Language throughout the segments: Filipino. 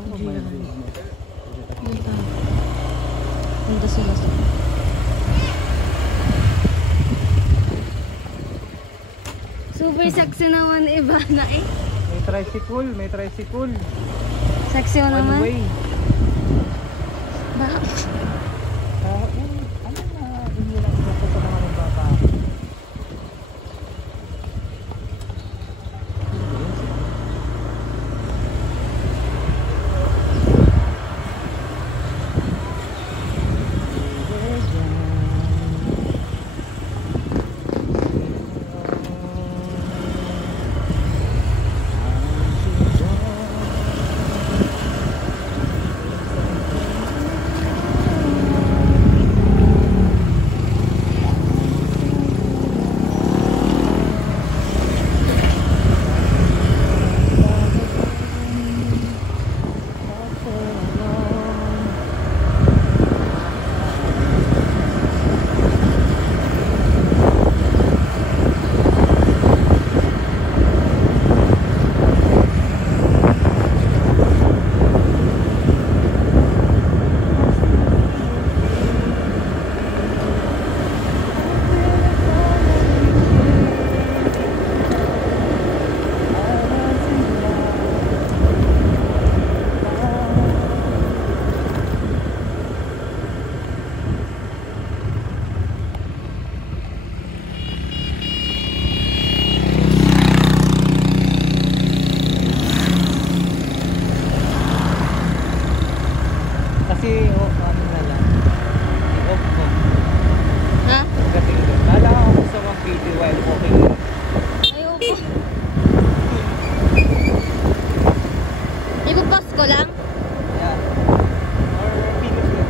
Ako may business. Dito. Punta sila sa... Super sexy naman Ivana eh. May tricycle, may tricycle. Sexy mo One naman. way. Bakit? Ano na, hindi lang ako sa mga bata. Kasi, ano na lang, i-off ko. Ha? Pagdating doon, kala ako gusto mag-video while walking. Ayoko. Ipapas ko lang? Yeah. Or Venus yun.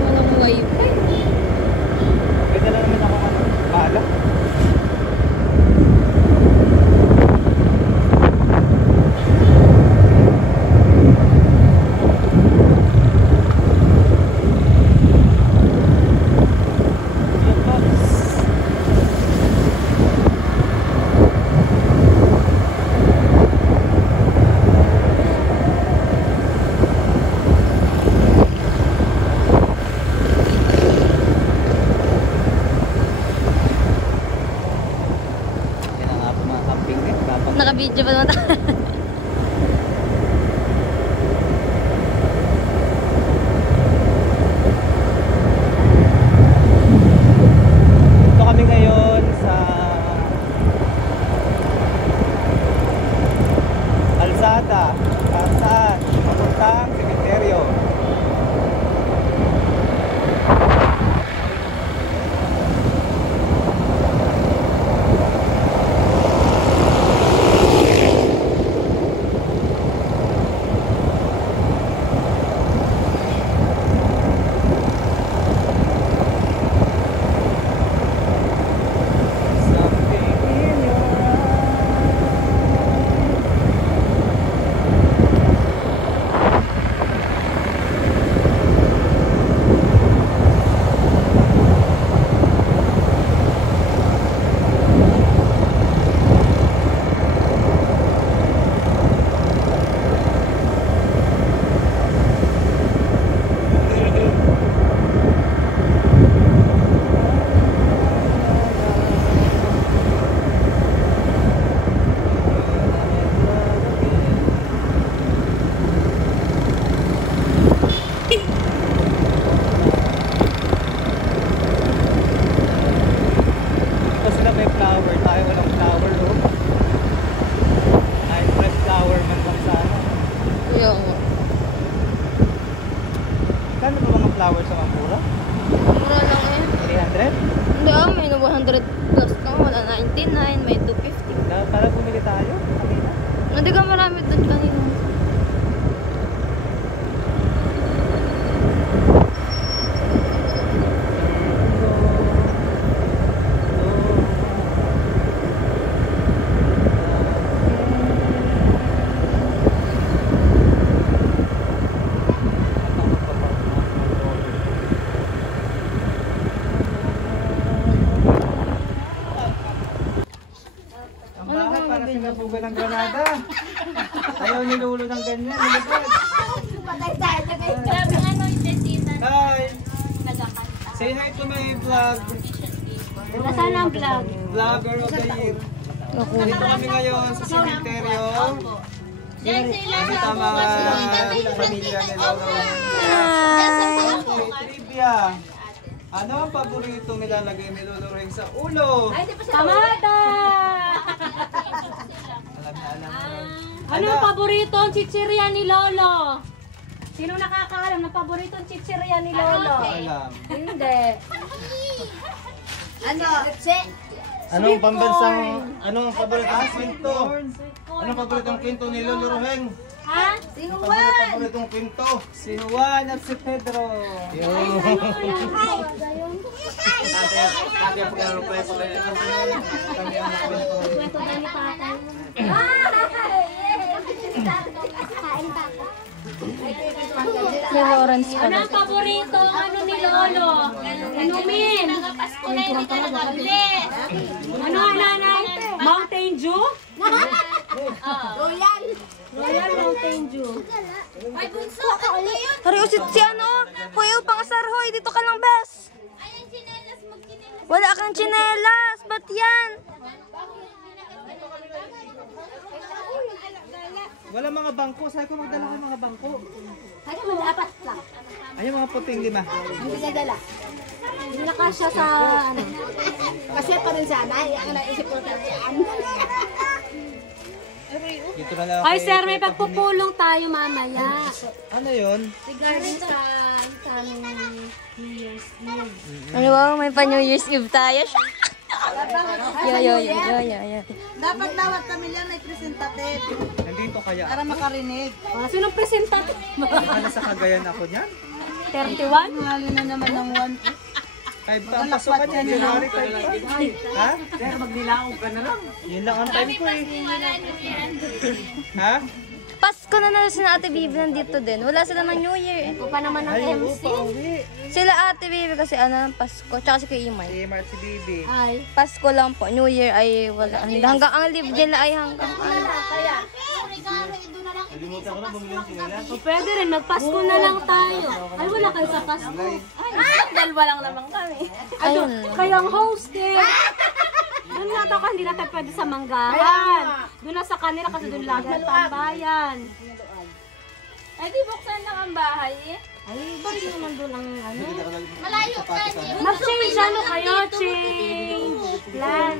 Walang wifi. Pwede na naman ako bahala. Yan ang nga po mga camping net. Naka-video pa naman tayo. Ito kami ngayon sa Alzada. Saan? Papuntang sementeryo. Something in your Ito sila may flower, tayo walang flower oh. Ay, fresh flower man lang sana. Ayoko. Kano ba mga flower sa Mampura? Mura lang eh. 300? Hindi may 100 plus ka. Wala 99, may 250. Para bumili tayo kanina. Hindi ka marami doon kanina. ng granada. Ayaw ni Lolo ng ganyan. Nilagay. Grabe ano yung tita. Hi! Nagkakanta. Say hi to my vlog. Nasaan ang vlog? Vlogger of the year. Dito kami ngayon sa cemeteryo. Diyan sila sa Kasama bukas. pamilya ni Lolo. Okay, trivia. Ano ang paboritong nilalagay ni Lolo Ring sa ulo? Kamata! Alam na, alam na. Ano ang paboritong chichirya ni Lolo? Sino nakakaalam ng paboritong chichirya ni Lolo? Alam. Hindi. Anong pambansang, anong paboritong kwento? Anong paboritong kwento ni Lolo Roheng? Ha? Paboritong kwento? Si Juan at si Pedro. May orange pa. Ano ang paboritong ano ni Lolo? Inumin. Pasko na hindi ka nakabili. Ano ang nanay? Mountain Dew? Royal Mountain Dew. Ay, bunso. Ano yun? Hari, si ano? Kuya, pangasar, hoy. Dito ka lang, bes. Ayan, chinelas. Magchinelas. Wala kang tsinelas. Ba't yan? Wala mga bangko. Sabi ko magdala ko mga bangko. Ano mo, apat lang. Ayun mga puting 5. Hindi na kasya sa ano. Kasi pa rin sana, ang naisip ko talagaan. Dito na lang. Ay, kay sir, may Tita pagpupulong tayo mamaya. Huni. Ano yun? Regarding sa aming New Year's Eve. Ano ba? May pa New Year's Eve tayo. Yo. Dapat bawat pamilya may representative Nandito kaya. para makarinig. Sinong presentative? Ano sa Cagayan ako niyan? 31? Halo na naman ng 5 pa ang pasukan niya. January 5. Ha? Sir, magnilaog ka na lang. Yun lang ang time ko eh. Ha? Pasko na si Ate Bibi nandito din. Wala sila ng New Year. O pa naman ang Ay, MC? pauwi. Sila Ate Bibi kasi ano, Pasko. Tsaka si Kuya Imay. Si Mart si Bibi. Ay. Pasko lang po. New Year ay wala. Hanggang ang live nila ay hanggang O pwede rin, magpasko na lang tayo. Ay, wala kayo sa Pasko. Dalawa lang naman kami. ayun. Kayang host eh. Doon nga daw hindi na tayo pwede sa manggahan. Doon na sa kanila kasi doon lagi ang tambayan. Ay, di buksan lang ang bahay eh. Ay, bakit naman doon ang ano? Malayo ka. Mag-change ano kayo? Change plan.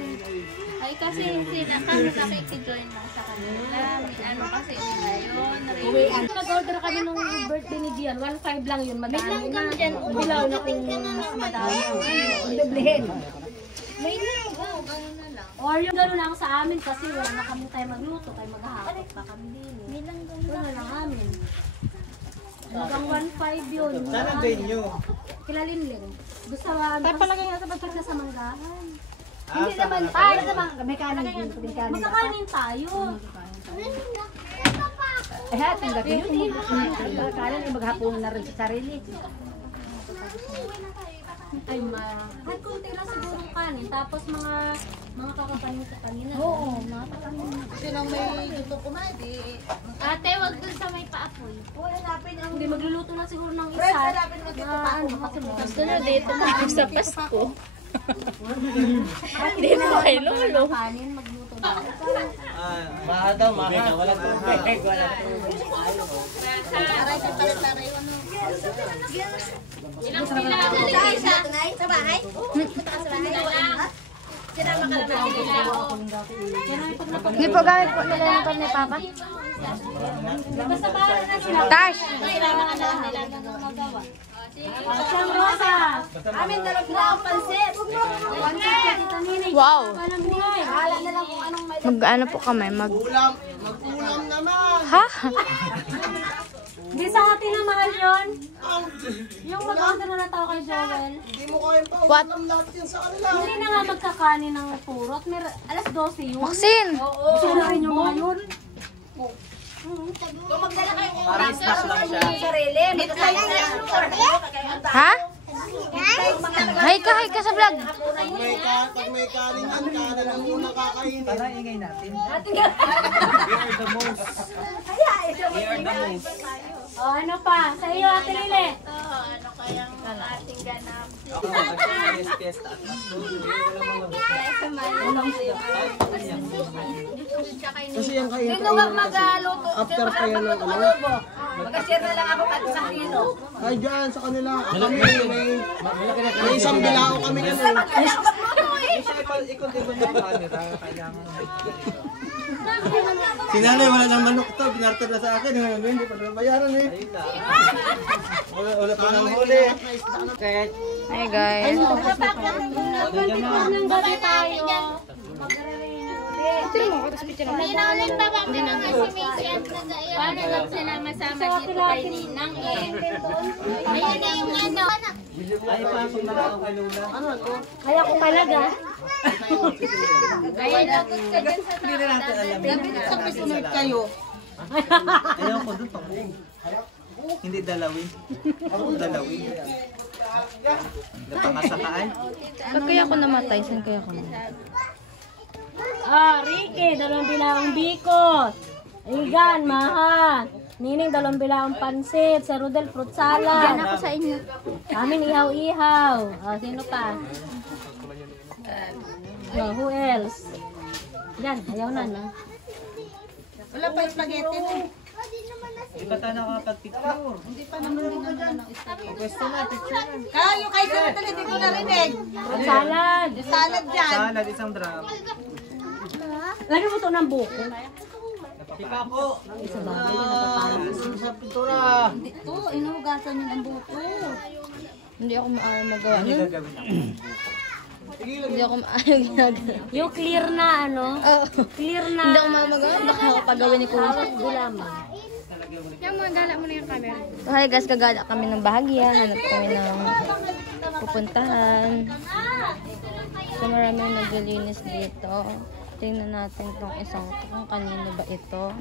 Ay, kasi sila kami nakikijoin lang sa kanila. Ano kasi nila yun. Nag-order kami nung birthday ni Dian. 1.5 lang yun. Madami na. Bilaw na kung mas madami. Doblehin. May langgam. Ano na lang. Or yung gano'n lang sa amin kasi wala na kami tayo magluto. Tayo maghahakot pa kami din. May langgam. Wala lang amin. Hanggang 1.5 yun. Saan ang venue? Kilalinling. Gusto ba? Tayo palagay nga sa pagkakita sa manggahan. Hindi naman. Ay, may kanin. Magkakanin tayo. Eh, hating gabi yun. Kanan ay maghapon na rin sa sarili. Ay, kahit kunti lang siguro kanin. Tapos mga kakapanin na. Oo, nakakanin. Sinong may gusto kumain, di... Ate, wag dun sa may paapoy. Hindi, magluluto na siguro ng isa. Gusto na dito na sa Pasko. Hindi na kay Lolo. Kanin, magluto na. Mahal daw, mahal. Wala tubig. Wala Ilang pila ang isa? Sa bahay? Sinama ka lang nila. Hindi po gamit po nila yung kami, Papa. Basta bahala na sila. Tash! Sinama ka lang nila ng magawa. Siyang Rosa. Amin dalawang na ang pansit. Tita Ninay. Wow! Walang buhay. Bahala na lang kung anong may... Mag-ano po kami? Mag-ulam naman. Ha? Hindi sa atin na mahal yun. Yung mag-order na lang tao kay Joel. Hindi mo kaya pa What? ulam lahat yan sa kanila. Hindi na nga magkakanin ng purot. Alas 12 yun. Maxine! Gusto na rin yung mga yun. Kung magdala kayo ng Parang snack lang siya. sarili, magkakain na. Ha? Hi ka sa vlog. Pag may kanin yan, kanin ang unang kakainin. Tara, ingay natin. We are the most. We are the most. O, ano pa? Sa iyo, Ate Lili. Ito, ano kayang ating ganap? Ako, mag-yes fiesta at mas Kasi yan kayo. Sino ba mag-luto? After pa yan ng ano? Mag-share na lang ako at isang kilo. Ay, dyan sa kanila. Kami may isang bilao kami yan. Ikot-ikot yung camera. Kailangan Si nanay wala nang manok to. Binarter na sa akin. Hindi pa nabayaran eh. Wala pa nang huli. Hi guys. Anong gabi tayo? Ninangin ba kami ng estimation na gaya? Paano nagsinama-sama dito kay Ninang eh? Ayun na yung ano. ay pasok na lang kay Lola. Kaya ko talaga. Kaya lagot ka dyan sa Hindi na natin alam. Sunod kayo. Ayaw ko doon pa. Hindi dalawin. Dalawin. Napangasakay. Pag kaya ako namatay, saan kaya ako namatay? Ah, Ricky, 2 bilaong bikos. Igan, mahan. Nining 2 bilaong pansit. Sa Rudel, fruit salad. Ako sa inyo. Amin, ihaw-ihaw. Ah, sino pa? Oh, who else? Yan, ayaw na, no? Wala pa yung spaghetti. Hindi pa tayo nakapag-picture. Hindi pa naman pwesto na, picture na. Kayo, kayo sa natin, hindi ko narinig. Fruit salad. Salad dyan. Salad, isang drum. Lagyan mo to ng buko. Ipa ko. Isa bagay na napapalo. Sa pintura. Ito, inuhugasan yun ang buko. Hindi ako maalam magawa. Hindi gagawin ako. Hindi ako maalam ginagawa. Yung clear na, ano? Oo. Clear na. Hindi ako magawa. Baka makapagawin ni Kuya. Bawat gulama. So, hi guys, gagala kami ng bahagya. Hanap kami ng pupuntahan. So, marami naglilinis dito. Tingnan natin itong isang to. Kung kanino ba ito.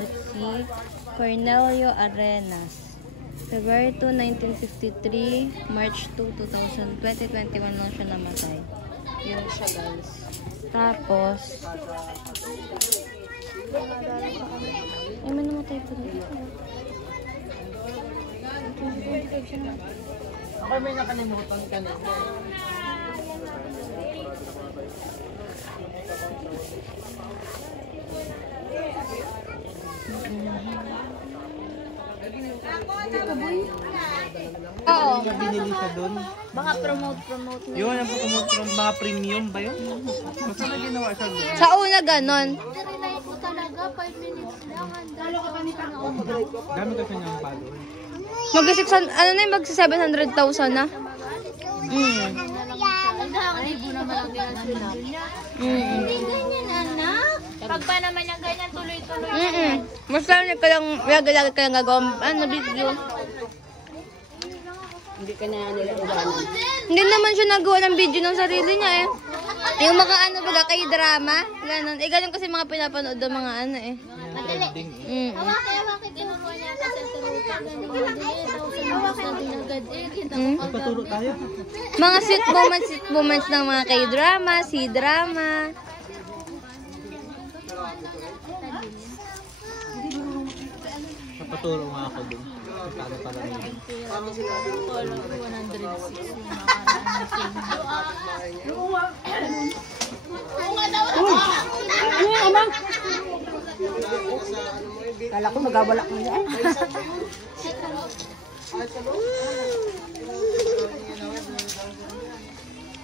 Let's see. Cornelio Arenas. February 2, 1953. March 2, 2021 lang siya namatay. Yun siya guys. Tapos, ay, may namatay po dito. Ako may nakalimutan ka na. Oo. Binili ka doon. Baka promote na. Yun, ang promote ng mga premium ba yun? Basta na ginawa siya doon. Sa una ganon. Narinig ko talaga, 5 minutes lang. Dami kasi niyang follow. Mag-600, ano na yung mag-700,000 na? Hindi ganyan, anak. Pag pa naman yung ganyan, tuloy-tuloy. Mas lang ka lang, lagi ka lang gagawin, ano, video. Hindi ka na nila uganan. Hindi naman siya nagawa ng video ng sarili niya eh. Yung mga ano baga, kay drama, ganon. Eh, ganon kasi mga pinapanood ng mga ano eh. Madali. Hawaki, tinuruan niya kasi sa ruta. Hawaki natin agad eh. Kita ko Paturo tayo. Mga sweet moments ng mga kay drama, si drama. Napaturo nga ako doon. Paano pala nila. Kala ko magawala ko niya.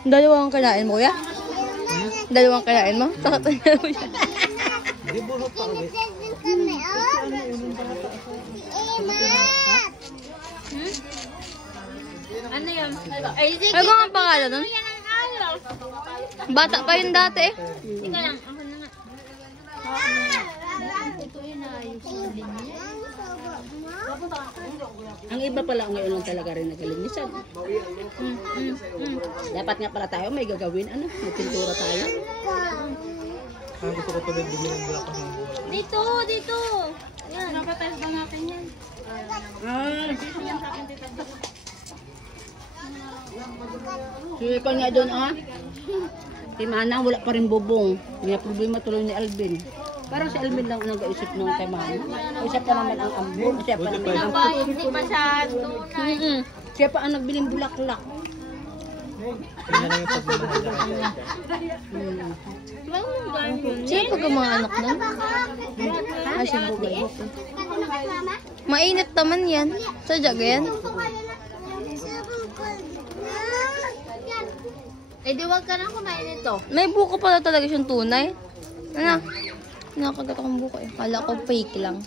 Dalawang kalain mo, kuya? Dalawang kalain mo? Takot na mo siya. Hindi bulot pa ulit. Ano yun? Ano ba ang pangalan nun? Bata pa yun dati eh. Ika lang, ako na nga. Ito yun ayos na din niya. Ang iba pala ngayon lang talaga rin nagalinisan. Dapat nga pala tayo may gagawin. Ano? Magpintura tayo. Ang gusto ko tuloy bumili ng bulakas ng buhay. Dito! Yan. Nakapatay ba natin yan? Sipon nga doon, ah. Si Manang wala pa rin bubong. May problema tuloy ni Alvin. Parang si Alvin lang ang nag-iisip nung kay Manang. Siya pa naman ang ambon. Siya pa naman ang Hindi pa siya tunay. Siya pa ang nagbiling bulaklak. Sino pag ang mga anak nun? Ah, si Bugay. Mainit naman yan. Sadya yan. Eh di wag ka na kumain nito. May buko pala talaga siyang tunay. Ano? Nakakagat akong buko eh. Kala ko fake lang.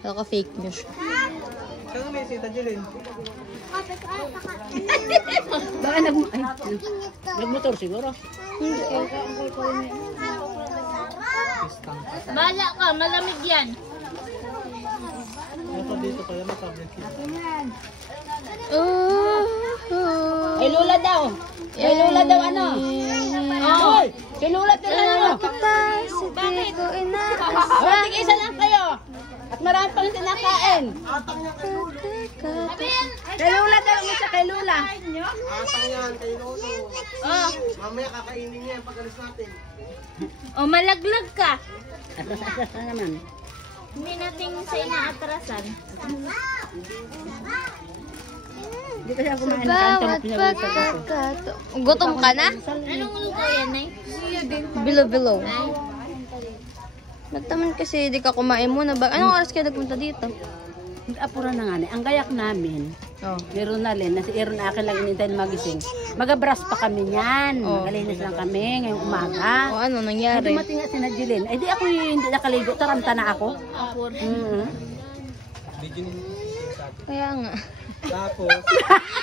Kala ko fake news. Saan may sita Jeline? Baka nagmotor siguro. Bala ka, malamig yan. Nasa dito kaya matablet. Ay Lola daw. Ay Lola daw ano? Hoy! Si Lola tira Kita, si Tigo, inaasa. Oh, tig-isa lang kayo. At marami pang sinakain. Kay Lola daw mo sa kay Lola. Atang yan, kay Lolo. Oh, Mamaya kakainin niya pag alis natin. oh malaglag ka. Atas-atas na naman. Hindi natin sa inaatrasan. Hindi kasi ako kumain ng Bawat kantong pinag-usapan ko. pagkakato. Gutom ka na? Anong luto yan, Nay? Bilo-bilo. Ba't naman kasi di ka kumain muna ba? Anong oras kayo nagpunta dito? Apura na nga Ang gayak namin, Oh. meron na rin, nasi Aaron na akin lang inintay na magising. Magabras pa kami niyan. Oh. Magalinis lang kami ngayong umaga. O ano Ay, nangyari? dumating nga si Nadjilin. Ay, di ako hindi nakaligo. Taranta na ako. Kaya nga. Tapos,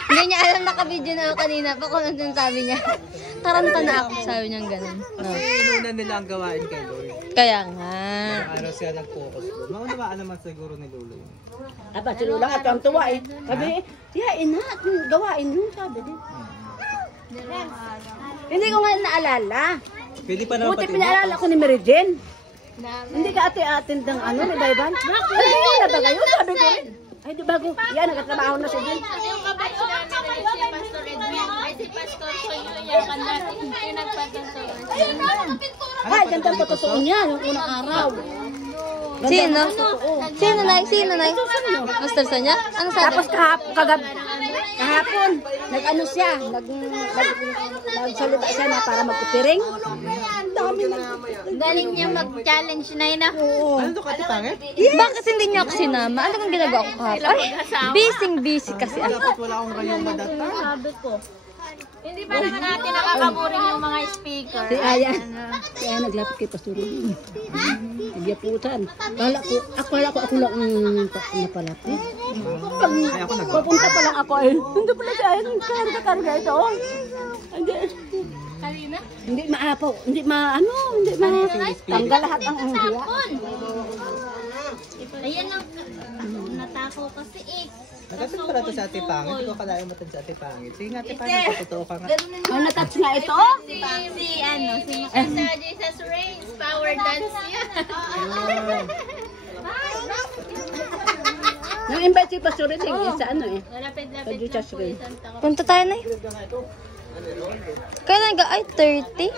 Hindi niya alam nakabidyo na ako kanina pa kung ano sabi niya. Taranta na ako, sabi niya gano'n. kasi inuna nila ang gawain kay Lolo. Kaya nga. Araw siya nag-focus doon. Maunawaan naman siguro ni Lolo yun. Aba, si Lula nga ang tuwa eh. Sabi, yain na, gawain yun, sabi din. Hindi ko nga naalala. Pwede pa naman Buti pati pinaalala ko ni Mary Jane. Hindi ka ate-atin ng ano, ni Daivan? Ay, hindi na ba kayo? Sabi ko rin. Ay, di bago. Yan, nagkatrabaho na siya din. Yung kapatid namin si Pastor Edwin, ay si Pastor Soyo, yung kandating yung nagpapastor. Ay, ganda pa totoo niya, yung unang araw. Sino? Sino, Nay? Sino, Nay? Master Sonya? Ano sabi? Tapos kahapon, nag-ano siya, nagsalita siya na para mag-upiring. Ang dami na. Galing niya mag-challenge na yun na. Ano to Kati Pangit? Bakit hindi niya ako sinama? Ano kung ginagawa ko kahapon? Ay, busy kasi ako. Dapat wala akong kanyang madata. Sabi ko. Hindi pa naman natin nakakaburing yung mga speaker. Si Aya naglapit kay Pastor Rin. Nagyaputan. Akala ko ako lang napalapit. Ay, ako nag- Papunta pa lang ako eh. Hindi pala siya yung karga ito. Hindi. Kanina? Hindi maapaw. Hindi tanggal lahat ang hiya. Tapon! Ayan lang. Natako kasi eh. Nagkatid pala to sa Ate Pangit. Hindi ko kalahin mo sa Ate Pangit. Sige nga Ate Pangit, totoo ka nga. Ang natouch nga ito. Si Sa Jesus Reigns, power dance yan. Yung invite si Pastor Rin sa ano eh. Malapit-lapit Sa Jesus Rin. Punta tayo, Nay. Kailan ka? Ay, 30?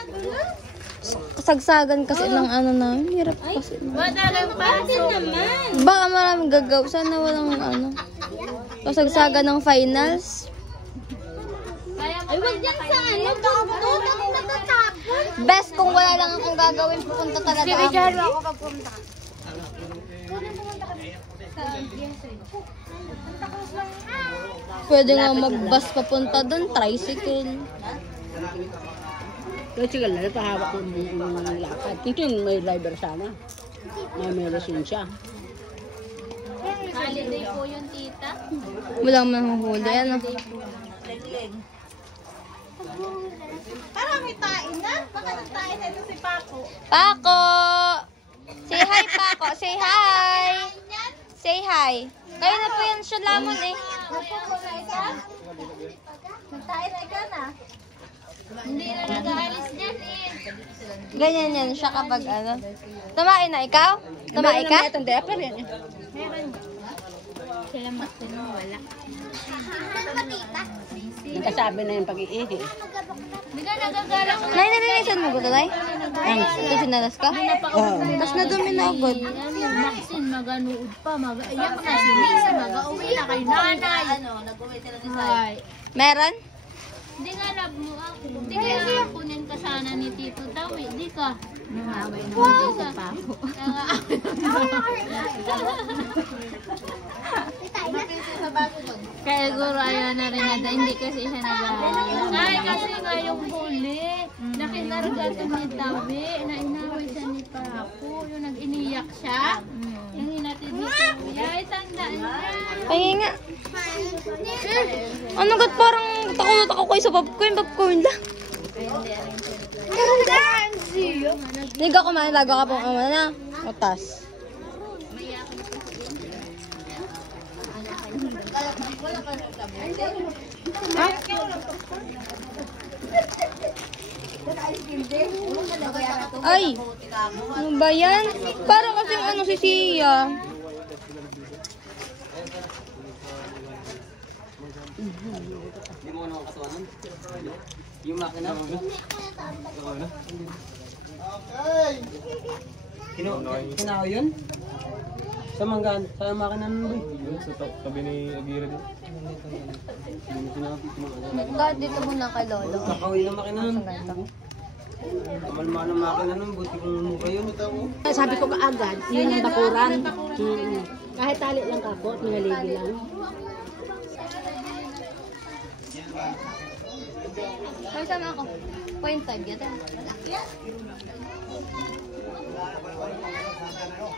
Kasagsagan kasi ng ano namin. Hirap kasi. Madalang pasok naman. Baka maraming gagaw. Sana walang ano. Kasagsagan ng finals. Ay, wag yan sa ano. Tutulong natatapon. Best kung wala lang akong gagawin, pupunta talaga ako. ako pagpunta. Pwede nga mag-bus papunta doon, tricycle. Kaya sige lang, napahawak ng lakad. Ito yung may driver sana. May lisensya. Holiday po yung tita. Walang mahuhuli, ano. Parang may tain na. Baka nagtain na ito si Paco. Paco! Say hi, Paco. Say hi. Say hi. Kayo na po yan siya lamon eh. Nagtain na ka na. Hindi na nag-aalis niyan eh. Ganyan yan siya kapag ano. Tumain na ikaw? Tumain ka? Itong diaper yan eh. Sila mas wala. Nagkasabi na yung pag-iihi. Hindi ka nagagalang. Nay, nalinisan mo ba talay? Ito sinalas ka? Tapos nadumi na agad. Maxine, maganood pa. Ayan na si Lisa, mag-uwi na kay nanay. Ay. Meron? Hindi nga love mo ako. Hindi nga kunin ka sana ni Tito Tawi. Hindi ka. Nangaway na wow. Pa ako. Kaya siguro ayaw na rin natin. Hindi kasi siya nag-aaral. Ay, kasi nga yung huli. Nakinarga ito ni Tawi. Na inaway siya ni Papo. Yung nag-iniyak siya. Yung hinatid ni Tawi. Ay, tandaan niya. Pahinga. Ano gat parang takot ako kayo sa popcorn lang. Hindi ka kumain, lago ka pong ama na. Utas. Ha? Ay! Ano ba yan? Parang kasing ano si Sia. Yung makina. Okay. Kinao yun? Sa manggaan, sa makina nun ba? Sa tabi ni Agira din. God, dito muna kay Lolo. Kakawin ng makina nun. Kamalman ng makina nun, buti kong mukha yun. Sabi ko kaagad, yun yung bakuran. Kahit tali lang ako at minaligi lang. Ay, sama ako. 0.5 yata.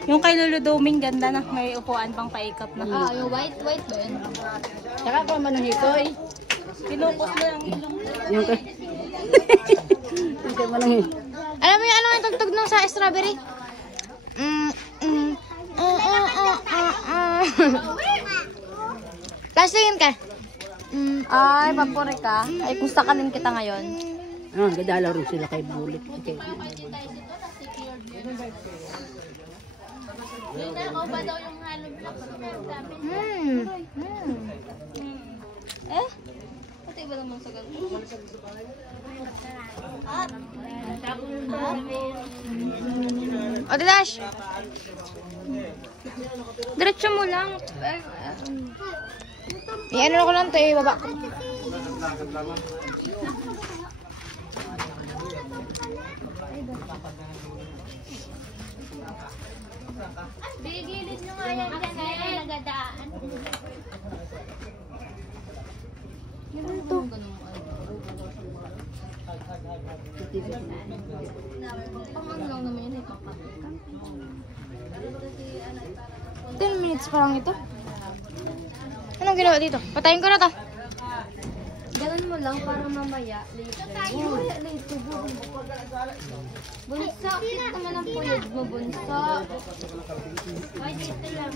Yung kay Lolo Doming, ganda na. May upuan pang paikot na. Ah, yung white ba yun? Saka ako manahitoy. Pinupos mo yung ilong. Yung kay... Yung kay manahitoy. Alam mo yung ano yung tugtog nung sa strawberry? Plastingin ka. Ay, papuri ka. Ay, kung sakalin kita ngayon. Ah, gadala rin sila kay Bulit. Okay. Yun ako ba daw yung hollow block? Sabi Eh? Pati ba naman sa gagawin? O, Didash! Diretso mo lang. Ano ko lang ito, baba. Bigilid nyo nga yan dyan na nagadaan. Ano lang naman yun, ipapapit ka. 10 minutes pa lang ito. Anong ginawa dito? Patayin ko na to. Ganon mo lang para mamaya later. Mamaya later. Bunsa. Kit naman ang puyod mo, bunsa. Ay, dito lang.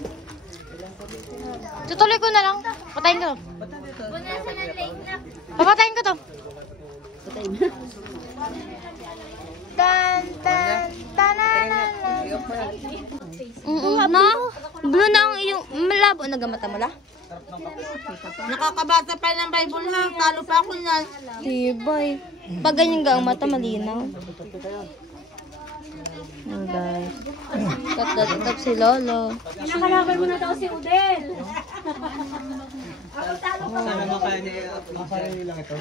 Tutuloy ko na lang. Patayin ko to. Punasan ng late na. Papatayin ko to. Tan, tan, tananan. Na? Blue na ang iyong malabo na gamata mo la? Nakakabasa pa ng Bible ha. Talo pa ako niyan. Tibay. Pag ganyan ga ang mata, malinaw. Oh, guys. Kat si Lolo. Pinakalaban mo na daw si Udel. Sana mo kaya niya masarili lang ito.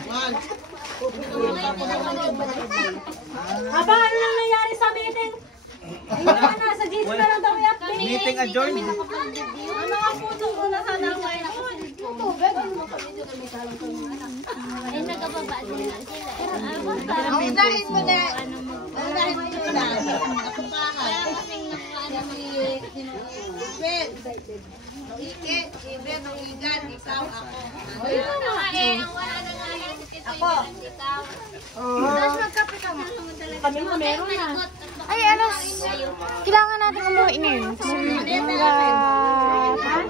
Aba, ano nang nangyari sa meeting? Hindi ka na, sa GC na lang daw i-update. Meeting adjourned. Ano nga po ko na sana ako ay Ay, nagababa sila. Ang unahin mo na. Unahin mo na. Kaya kasing nakaano Ben. Ike, Ben, Igan, ikaw, ako. Ayun na nga eh. Ang wala na nga yan. Si Tito yung ikaw. Tapos magkape ka mo. kami na meron na. Ay, ano? Kailangan natin umuwi ngayon.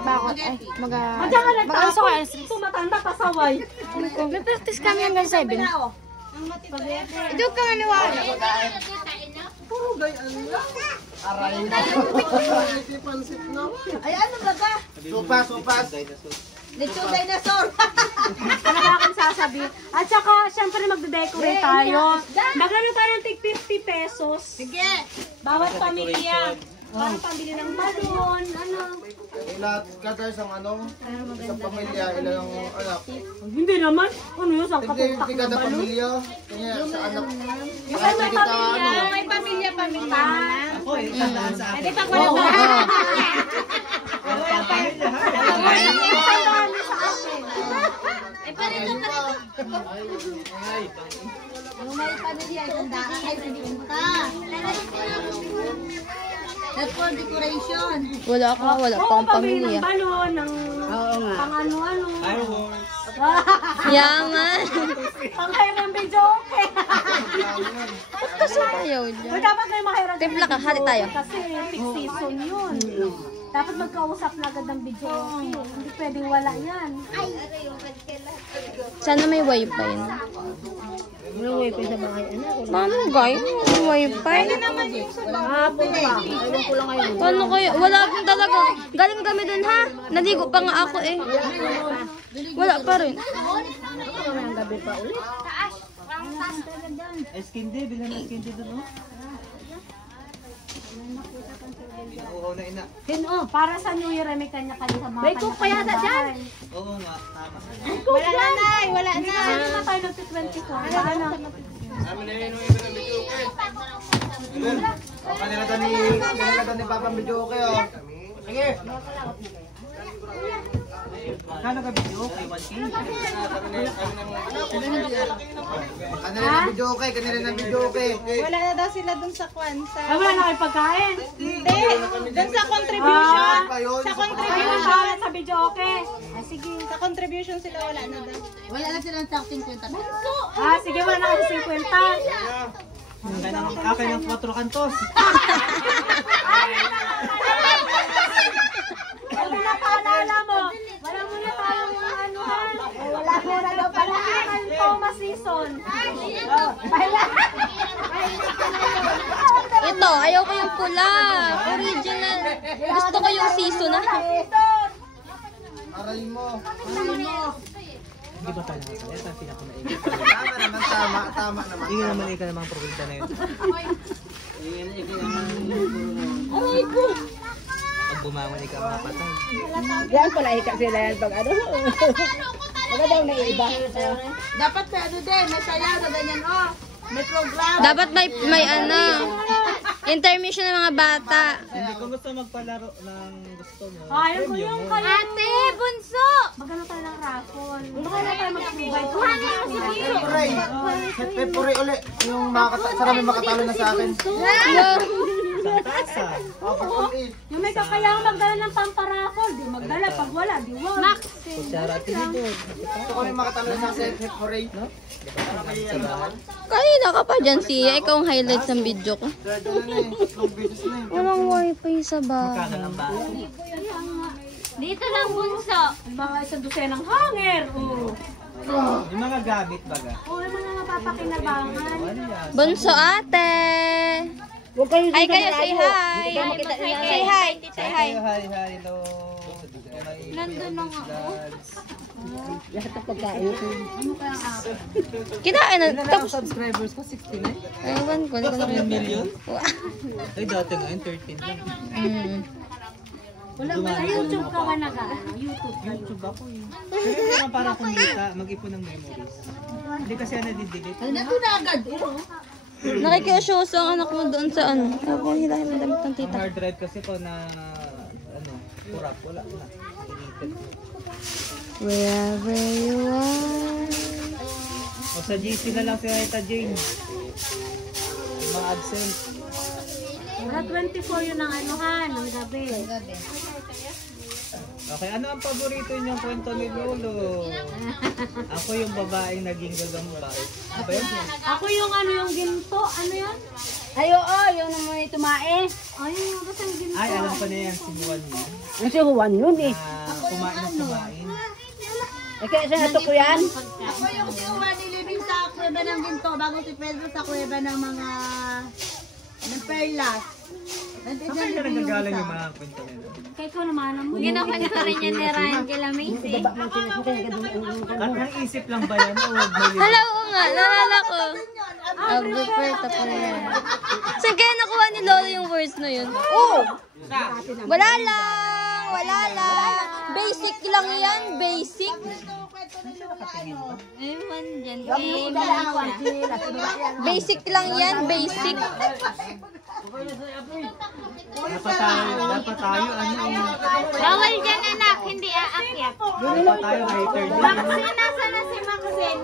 Bakit? Ay, Diyan ka nagtaas ko. Tumatanda pasaway. May practice kami hanggang 7. Ito ka nga niwala. Puro gayaan lang. Aray na. Ay, ano ba ka? Supas, supas. Lechon dinosaur. Ano ba akong sasabihin? At saka, syempre magde-decorate tayo. Magano tayo ng tig 50 pesos. Sige. Bawat pamilya. Parang pambili ng balon, ano. Lahat kada isang isang pamilya, ilang anak. Hindi naman. Ano yun, isang Hindi katutak na kada balon. pamilya. Kanya sa anak. Yung may pamilya. May pamilya. Ako eh, tandaan sa akin. Hindi pa wala ba? Walang pamilya ha. Eh, parito. Yung may pamilya, tandaan ay pinunta. That's for decoration. Wala pang Pamilya. pamilya. Ng balon, ng pang ano-ano. Fireworks. Yaman. Pang hirang video, okay. Ba't kasi ayaw Uy, dyan? dapat may mahirang Timpla ka, hati tayo. Kasi peak season yun. Dapat magkausap na agad ng video. Hindi pwedeng wala yan. Sana may wifi na. May wifi sa bahay, anak. Paano guys? May wifi? Hapon pa. Ewan ko lang ngayon. Paano kayo? Wala din talaga. Galing kami dun ha. Naligo pa nga ako eh. Wala pa rin. Ang gabi pa ulit. Eskindi, bilang eskindi doon oh. Oo na ina. Para sa New Year, may kanya-kanya sa mga May cook pa yata dyan. Oo nga, tama. Wala na, Nay. Wala na. Hindi na tayo nag-24. Wala na. Kanila ni Papa Medyoke oh. Sige. Kano ka video? Kay 1K? Kanila na Medyoke, kanila na Medyoke. Wala na daw sila dun sa kwan. Wala na kayo pagkain. Hindi. Dun sa contribution. Pa yun. Sa Ayun, contribution. bahala sa video, okay? Sige. Sa contribution sila wala na daw. Wala na silang sakting kwenta. Sige, wala na kayo 50. Akin ng 4 kantos. Ang pinapaalala mo, wala muna tayong anuhan. Wala muna daw pala ang Thomas season. Ito, ayaw ko yung pula. Original. Gusto ko yung season na. Aray mo. Hindi ba pala ako? Ito ang pinakamainit. Tama naman, tama naman. Hindi naman ikaw namang provinta na yun. Aray ko. Pag bumangon ikaw mapatay. Yan pala ika sila yan pag ano. Wala daw na iba. Dapat sa ano din, may sayaw na ganyan oh. May program. Dapat may ano. Intermission ng mga bata. Hindi kung gusto magpalaro ng gusto mo. Ayaw ko yung kayo. Ate, bunso! Magano tayo ng raffle. Wala na tayo mag-provide. Pepuri uli. Yung sarami makatalo na sa akin. Isang tasa. Yung may kakayang magdala ng pamparaffle. Di magdala. Pag wala, di wag. Max. Kutsara tinidor. Gusto ko yung makatalo na sa akin. Pepuri. Kanina ka pa dyan, Sia. Ikaw ang highlights ng video ko. Walang wifi sa bahay. Kaka ng baso. Dito lang, bunso. Mga isang dosenang hanger. Yung mga gamit baga. Yung mga napapakinabangan. Bunso ate. Huwag kayo Hi dito kayo, malayo. say hi. Hindi kayo makita nila. Say hi. Say hi. Hi, hello. Nandun na nga. Lahat ng pagkain. Kinain na. Ilan ang subscribers ko? 69? Ewan ko. Hindi ko na 1 million? Wow. Ay, dati ngayon 13 lang. Wala ba? Sa YouTube ka ba YouTube. YouTube ako eh. Pero hindi naman para kumita, mag-ipon ng memories. Hindi kasi yan nadidelete. Nandun na agad. Nakikiusyoso ang anak mo doon sa ano. Tapos hilahin ng damit ng Ang tita. hard drive kasi ko na, kurap, wala na. Deleted. Wherever you are. O sa GC na lang si Tita Jane. Yung mga absent. Wala 24 yun ang anuhan. Ang gabi. Okay, ano ang paborito niyong kwento ni Lolo? Ako yung babaeng naging gagambay. Ano ba yun? Ako yung ano yung ginto. Ano yan? Ay, oo, yung naman yung tumae. Ay, basta yung ginto. Ay, alam ko na yan, si Juan yun. Yung si Juan yun eh. Kumain na kumain. Eh, kaya siya nato ko yan. Ako yung si Juan nilibing sa kuweba ng ginto bago si Pedro sa kuweba ng mga ng perlas. Saan kaya nagagaling yung mga kwento nila? Kaya ko naman mo. Ginakwento rin yan ni Ryan kila Macy. Ang isip lang ba yan? O may Hala, oo nga, nalala ko. Prepare to prayer. Saan kaya nakuha ni Lolo yung verse na yun? Oo! Wala lang. Basic lang yan, basic. Ewan dyan, basic lang yan, basic. Dapat tayo, Bawal dyan anak, hindi aakyat. dapat tayo hater din. Maxine, nasa na si Maxine?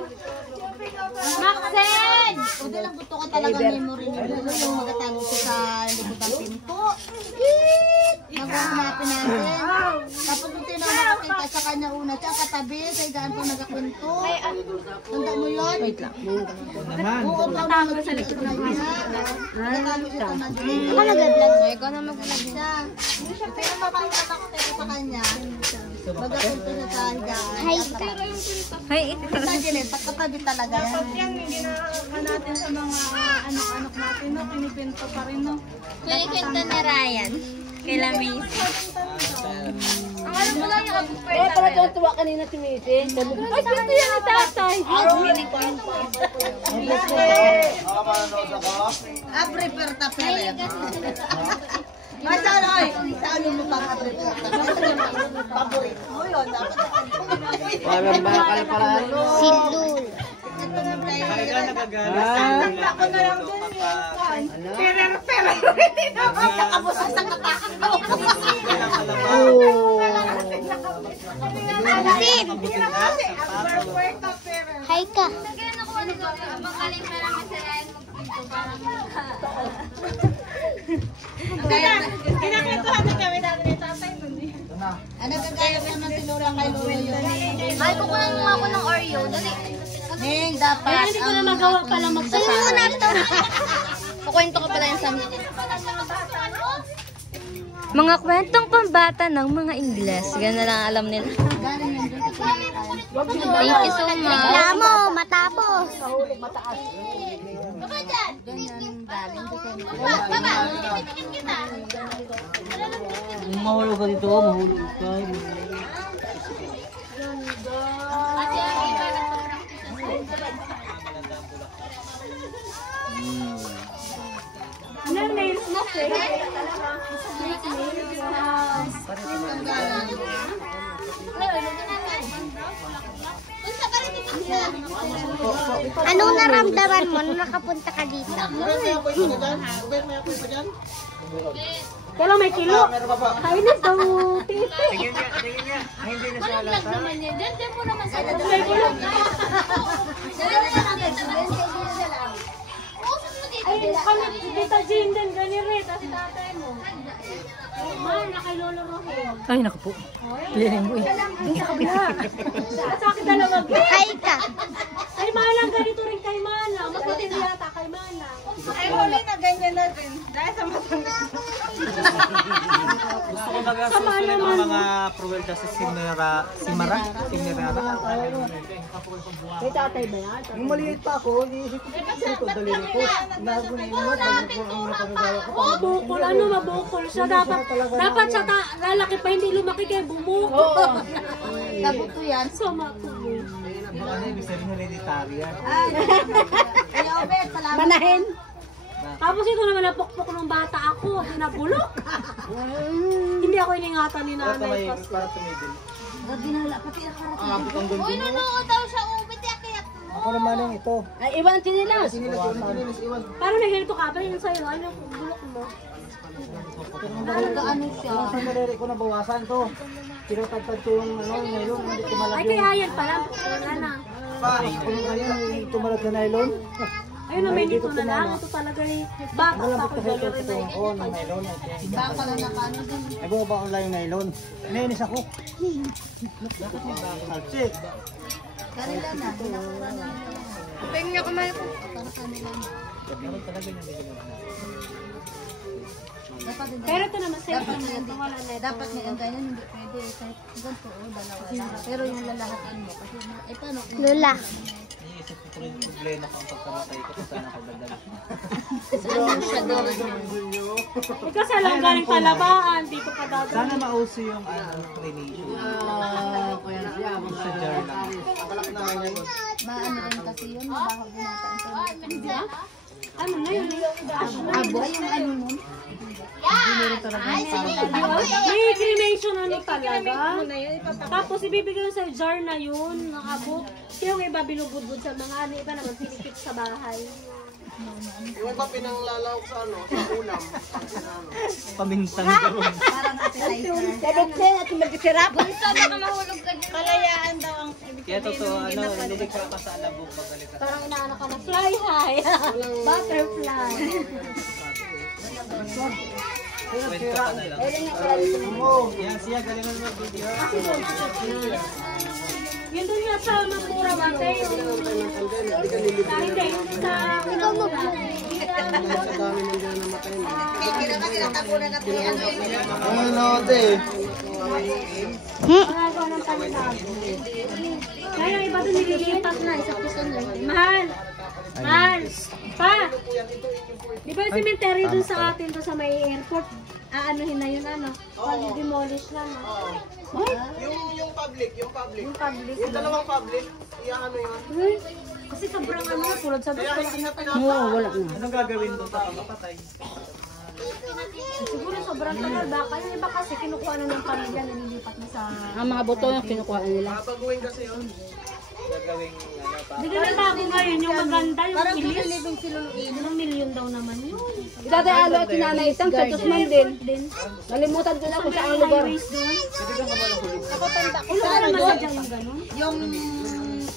Maxine! Hindi lang gusto ko talaga memory nila. Yung magatago ko sa likod ng pinto. Nagwahanapin natin. Tapos nung tinamakakinta sa kanya una siya, katabi, sa higaan po nagakwento. Tanda mo yun? Wait lang. Naman. Oo, patago sa likod ng kanya. Nagatago siya sa naging. Ako nag-vlog mo, ikaw na mag-vlog Siya. Ito yung mapakita ko kayo sa kanya. Magakwento siya sa higaan. Hi, Kita din, pagkatabi talaga yan. Yan, hindi na natin sa mga anak-anak natin, no? Pinipinto pa rin, no? Kinikwento ni Ryan kila Macy. Ang alam mo lang yung Eh, para tuwa kanina si Macy. Sabi ko, ay, pinto yan ni tatay. Prepare ta pere. Masarap ay, saan mo pa ka-prepare ta? Paborito mo yun. Parang bakal pala ano. Sindul. Kaya nagagaling sa ako na lang din Hi ka. Magaling na lang si Ryan magpinto parang kinakwentuhan na kami natin ni tatay nun. Ano kagaya ko naman tinurang kay Lolo yun? Ay, kukunan mo ako ng Oreo. Dali. Ning, dapat Hindi ko na magawa pala Sali mo na ito. Kukwento ko pala yung sa mga kwentong pambata ng mga Ingles. Ganun na lang alam nila. Thank you so much. Lamo, matapos. Baba, titikin kita. Mahulog ka dito, mahulog ka. Kasi ang iba nagpa-practice. Anong nails mo, Anong naramdaman mo nung nakapunta ka dito? Kailan may kilo? Kainis daw. Tingin niya. Hindi na siya Vlog naman yan. Diyan mo naman sa Ay, kami, Tita Jean din, ganirit. Kasi tatay mo. Man, na kay Lolo Rohel. Ay, naku po. Piling mo eh. Doon sa kabila. Sa akin dalawa. Hi ka. Kay Manang, ganito rin kay Manang. Mas matindi yata kay Manang. Ay, huli na ganyan na rin. Dahil sa matanggal. Gusto ko baga susunod ang mga pruwelta sa Simera. Kay tatay ba yan? Nung maliit pa ako, iniisip ko ito, daliri ko. Nagunin mo, ang napagagawa ko. Bukol, ano mabukol siya. Dapat siya lalaki pa, hindi lumaki kayo bumukol. Nabuto yan. Sama ko. Ano ibig sabihin hereditary yan? Ay, Obet, salamat. Manahin. Tapos ito naman napukpok ng bata ako. Pinabulok. Hindi ako iningatan ni nanay kasi. Para tumigil. Uy, nunood daw siya ubit. Yakit mo. Ako naman yung ito. Ay, iwan ang tinilas. Sinilas iwan. Paano may ganito ka? Pero yung sa'yo, ano yung bulok mo? Nagaano siya. Sa daliri ko nabawasan to. Tinatagtag ko yung nylon, hindi Ay, tumalag kaya yung... yan pala. Wala na. Kung ngayon, tumalag na nylon. Ayun na, may dito na lang. Ito talaga eh. Bata pa Malambot ako kasi ito dali sa rin. tuwang ko ng nylon. Baka lang nakano din. Nagawa ko lang yung nylon. Nainis ako. Salsik. Kanila na. Pengyo ko man ako. Pero ito naman, safe naman yan. Wala na ito. Dapat may ang ganyan, hindi pwede. Kahit ganito, dalawa lang. Pero yung lalahatin mo, kasi, paano kung Lula. problema ko ang pagkamatay ko kung saan ako dadala. Ano siya doon? Ikaw sa lang galing talabaan, dito ka daw. Sana mauso yung cremation. Sa journal. Maano rin kasi yun, mabaho ginata. Ano na yun? Abo, yung ano nun? May cremation ano talaga. Tapos ibibigay sa jar na yun, nakabok. Yung iba binubudbud sa mga ano, iba naman pinikip sa bahay. Yung iba pinanglalawak sa ano, sa ulam. Pamintang gawin. Parang appetizer. Sabit-sen at mag-sirap. Sana ka mahulog ka dyan. Kalayaan daw ang Kaya totoo, nilikha ka sa alabog pagalit ka. Parang inaano ka na fly high. Butterfly. Kwento ka na lang. Yan siya, galingan mo video. Yun doon nga sa Mamura Mate, yung hindi, sa ikaw mo ba? Ano ate? Magagawa ng palinabo. Kaya iba doon nililipat na, isang piso lang. Mahal! Mahal! Pa! Di ba yung cemetery doon sa atin, doon sa may airport? Aanuhin na yun, ano? Pag-demolish na, no? Yung public. Yung public. Yung dalawang public, ano yun? Uy, kasi sobrang ano, tulad sa gusto lang natin. Oo, wala na. Anong gagawin doon sa pagkapatay? Siguro sobrang tagal baka. Yung iba kasi kinukuha na ng pamilya, nililipat na sa... Ang mga buto yung kinukuha nila. Babaguhin kasi yun. Gagawing Hindi ka na bago ngayon, yung maganda, yung ilis. Ilang milyon daw naman yun. Idadalo at tinanay isang sa Tusman din. Nalimutan ko na kung saan ang lugar. Highways doon. Ako tanda ko Ulo sa ka ano naman doon. sa dyan yung gano'n. Yung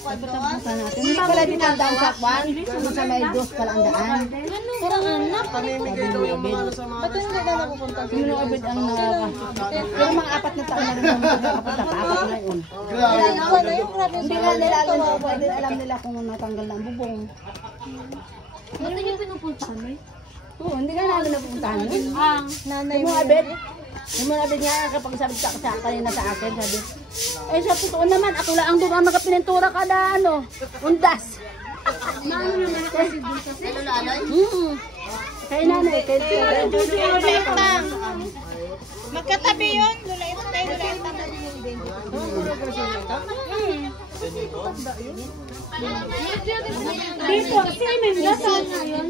kwadron. Hindi pala dinadaan sa kwan. Kung sa may dos pala ang daan. Parang anak. Pamimigay daw yung mga sa mga... Ba't hindi na napupunta? Sino abid ang yung mga 4 na taon na rin ang nakapunta pa, 4 na yun. Hindi na nila alam nila kung natanggal na ang bubong. Ano yung pinupuntahan mo? Oo, hindi na namin napupuntahan yun. Nanay Yung mga abid, yung mga abid nga kapag sabi sa kanina sa akin, sabi, eh sa totoo naman, ako lang ang doon ang magkapinentura kada ano, undas. Maano naman kasi doon kasi? Kaya nanay, kaya Magkatabi yun. Lulayin tayo, lulayin tayo. Dito, si Imelda saan na yun?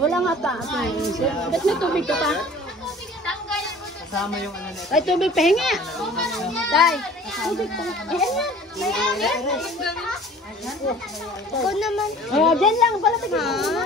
wala nga pa. Ba't may tubig ka pa? kasama yung ano na Ay, tubig pahinga. Tay, tubig pa. Ayan yan. Oh, dyan lang. Pala tigil mo na.